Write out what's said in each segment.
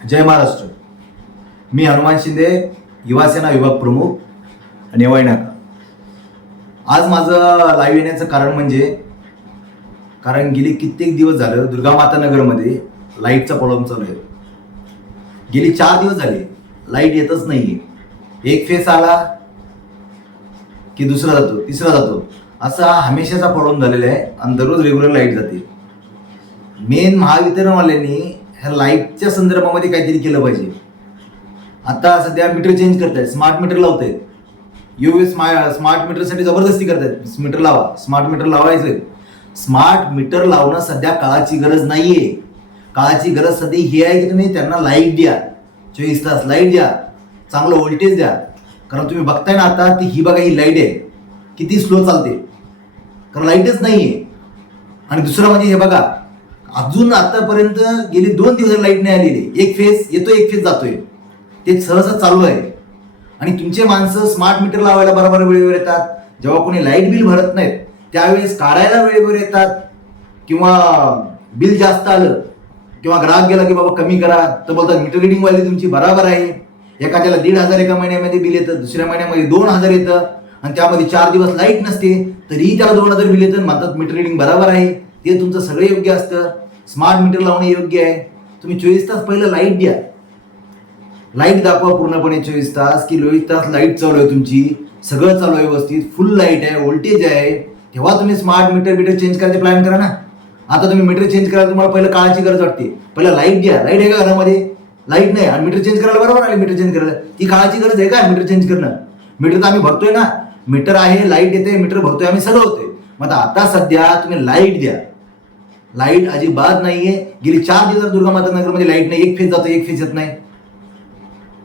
जय महाराष्ट्र. मी हनुमान शिंदे युवासेना विभाग प्रमुख नेवाई आज माझं लाईव्ह येण्याचं कारण म्हणजे कारण गेली कित्येक दिवस झालं दुर्गामाता नगरमध्ये लाईटचा प्रॉब्लेम चालू आहे. गेली चार दिवस झाले लाइट येतच नाही एक फेस आला की दुसरा जातो तिसरा जातो. असा हमेशाचा प्रॉब्लेम झालेला आहे आणि दररोज रेग्युलर लाइट जाते. मेन महावितरणवाल्यांनी ह्या लाईटच्या संदर्भामध्ये काहीतरी केलं पाहिजे. आता सध्या मीटर चेंज करतायत स्मार्ट मीटर लावतायत. यू स्मा स्मार्ट मीटरसाठी जबरदस्ती करतायत. मीटर लावा स्मार्ट मीटर लावायचं. स्मार्ट मीटर लावणं सध्या काळाची गरज नाहीये. काळाची गरज सध्या ही आहे की तुम्ही त्यांना लाइट द्या. चोवीस तास लाइट द्या. चांगलं व्होल्टेज द्या. कारण तुम्ही बघताय ना आता ती ही बघा ही लाइट आहे. किती स्लो चालते. कारण लाईटच नाही आहे आणि दुसरं म्हणजे हे बघा अजून आतापर्यंत गेली दोन दिवस लाइट नाही आलेली एक फेज येतो एक फेज जातोय. ते सहसा चालू आहे. आणि तुमचे माणसं स्मार्ट मीटर लावायला बरोबर वेळेवर येतात. जेव्हा कोणी लाइट बिल भरत नाहीत त्यावेळेस काढायला वेळेवर येतात. किंवा बिल जास्त आलं किंवा ग्राहक गेला की बाबा कमी करा तर बोलतात मीटर रिडिंग वाली तुमची बराबर आहे. एखाद्याला दीड हजार एका महिन्यामध्ये बिल येतं दुसऱ्या महिन्यामध्ये दोन हजार येतं आणि त्यामध्ये चार दिवस लाइट नसते तरीही त्याला दोन हजार बिल येतं मात्र म्हणतात मीटर रिडिंग बरोबर आहे. ते तुमचं सगळं योग्य असतं. स्मार्ट मीटर लावणे योग्य आहे. तुम्ही चोवीस तास पहिलं लाइट द्या. लाइट दाखवा पूर्णपणे चोवीस तास की चोवीस तास लाइट चालू आहे तुमची. सगळं चालू आहे व्यवस्थित. फुल लाइट आहे व्होल्टेज आहे. तेव्हा तुम्ही स्मार्ट मीटर मीटर चेंज करायचे प्लॅन करा ना. आता तुम्ही मीटर चेंज करायला तुम्हाला पहिलं काळाची गरज वाटते. पहिलं लाइट द्या लाइट आहे का घरामध्ये? लाइट नाही. आणि मीटर चेंज करायला बरोबर आले मीटर चेंज करायला. ती काळाची गरज आहे का मीटर चेंज करणं? मीटर तर आम्ही भरतोय ना. मीटर आहे लाइट येते. मीटर भरतोय. आम्ही सगळं होतोय. मग आता सध्या तुम्ही लाइट द्या. लाइट अजिबात नाहीये गेली चार दिवस दुर्गा माता नगरमध्ये लाइट नाही एक फेज जातो एक फेज येत नाही.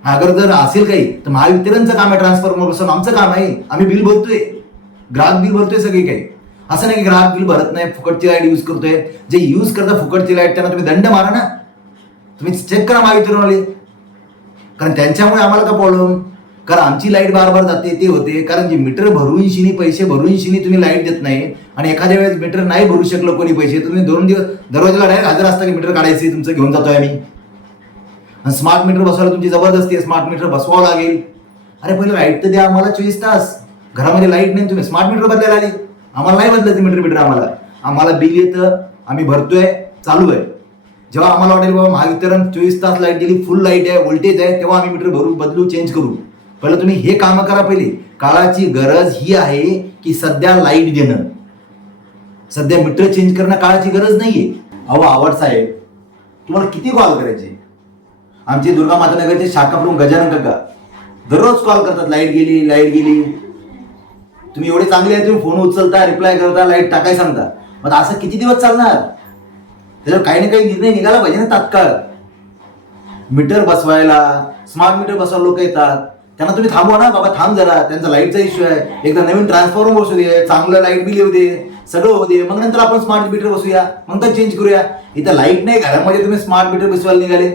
अगर जर असेल काही तर महावितरणचं काम आहे ट्रान्सफॉर्मर बसून आमचं काम आहे. आम्ही बिल भरतोय. ग्राहक बिल भरतोय सगळी काही. असं नाही की ग्राहक बिल भरत नाही फुकटची लाइट यूज करतोय. जे यूज करता फुकटची लाइट त्यांना तुम्ही दंड मारा ना. तुम्ही चेक करा महावितरणवाले. कारण त्यांच्यामुळे आम्हाला का प्रॉब्लेम कारण आमची लाइट बार बार जाते ते होते. कारण जे मीटर भरून शिनी पैसे भरून शिनी तुम्ही लाइट देत नाही. आणि एखाद्या वेळेस मीटर नाही भरू शकलो कोणी पैसे तुम्ही दोन दिवस दरवाजाला डायरेक्ट हजर असता की मीटर काढायचे तुमचं घेऊन जातोय आम्ही. आणि स्मार्ट मीटर बसवायला तुमची जबरदस्ती आहे. स्मार्ट मीटर बसवावं लागेल. अरे पहिले लाइट तर द्या आम्हाला चोवीस तास. घरामध्ये लाइट नाही तुम्ही स्मार्ट मीटर बदलायला आले. आम्हाला नाही बदलायचं मीटर मीटर आम्हाला. आम्हाला बिल येतं आम्ही भरतोय चालू आहे. जेव्हा आम्हाला वाटेल बाबा महावितरण चोवीस तास लाइट दिली फुल लाइट आहे व्होल्टेज आहे तेव्हा आम्ही मीटर भरू बदलू चेंज करू. पहिलं तुम्ही हे कामं करा पहिले. काळाची गरज ही आहे की सध्या लाइट देणं. सध्या मीटर चेंज करणं काळाची गरज नाहीये. अहो आवड साहेब तुम्हाला किती कॉल करायचे? आमचे दुर्गा माता नगरचे शाखा प्रमुख गजानन काका दररोज कॉल करतात लाइट गेली लाइट गेली. तुम्ही एवढे चांगले आहे तुम्ही फोन उचलता रिप्लाय करता लाइट टाकाय सांगता. मग असं किती दिवस चालणार? त्याच्यावर काही ना काही निर्णय निघाला पाहिजे ना तात्काळ. मीटर बसवायला स्मार्ट मीटर बसवायला लोक येतात. त्यांना तुम्ही थांबवा ना बाबा थांब जरा. त्यांचा लाईटचा इश्यू आहे. एकदा नवीन ट्रान्सफॉर्मर बसू दे चांगलं लाइट बिल येऊ दे सगळं होऊ दे. मग नंतर आपण स्मार्ट मीटर बसूया मग तर चेंज करूया. इथं लाइट नाही घरामध्ये तुम्ही स्मार्ट मीटर बसवायला निघाले.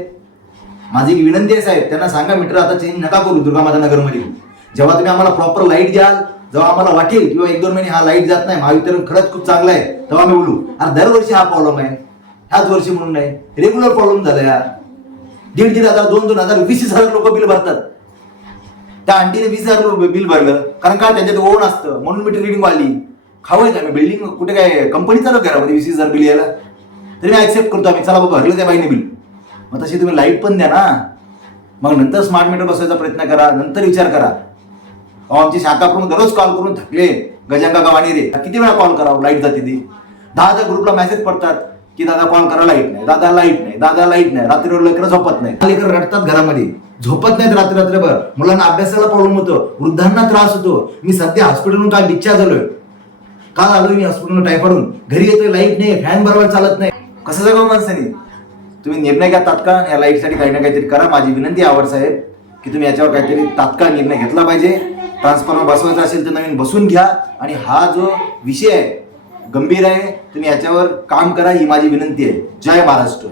माझी एक विनंती आहे साहेब त्यांना सांगा मीटर आता चेंज नका करू दुर्गा माता नगरमध्ये. जेव्हा तुम्ही आम्हाला प्रॉपर लाइट द्याल जेव्हा आम्हाला वाटेल किंवा एक दोन महिने हा लाइट जात नाही महावितरण खरंच खूप चांगलं आहे तेव्हा आम्ही बोलू अरे दरवर्षी हा प्रॉब्लेम आहे. ह्याच वर्षी म्हणून नाही. रेग्युलर प्रॉब्लेम झाला यार. दीड दीड हजार दोन दोन हजार वीस हजार लोक बिल भरतात. त्या आंटीने वीस हजार रुपये बिल भरलं. कारण काय त्यांच्यात ओन असतं. म्हणून मीटर रिडिंग वाढली. खावायचं आम्ही बिल्डिंग कुठे काय कंपनी चालू घरामध्ये वीस हजार बिल यायला. तरी मी ऍक्सेप्ट करतो आम्ही. चला बाबा भरलं त्या बाईने बिल. मग तशी तुम्ही लाइट पण द्या ना. मग नंतर स्मार्ट मीटर बसवायचा प्रयत्न करा. नंतर विचार करा. अहो आमची शाखा करून दररोज कॉल करून थकले. गजांगा गवानी रे. किती वेळा कॉल करावं? लाइट जाते ती. दहा हजार ग्रुपला मेसेज पडतात. की दादा कॉल करा लाइट नाही दादा लाइट नाही दादा लाइट नाही रात्रीवर लेकरं झोपत नाही लेकरं रडतात घरामध्ये. झोपत नाहीत रात्री रात्रभर. मुलांना अभ्यासाला प्रॉब्लेम होतो. वृद्धांना त्रास होतो. मी सध्या हॉस्पिटलहून काल डिस्चार्ज झालोय. काल आलोय मी हॉस्पिटलहून टायफॉइडून घरी येतोय लाइट नाही फॅन बरोबर चालत नाही. कसं जगावं माणसाने? तुम्ही निर्णय घ्या तात्काळ. या लाईटसाठी काही ना काहीतरी करा. माझी विनंती आवड साहेब की तुम्ही याच्यावर काहीतरी तात्काळ निर्णय घेतला पाहिजे. ट्रान्सफॉर्मर बसवायचा असेल तर नवीन बसून घ्या. आणि हा जो विषय आहे गंभीर आहे. तुम्ही याच्यावर काम करा ही माझी विनंती आहे. जय महाराष्ट्र.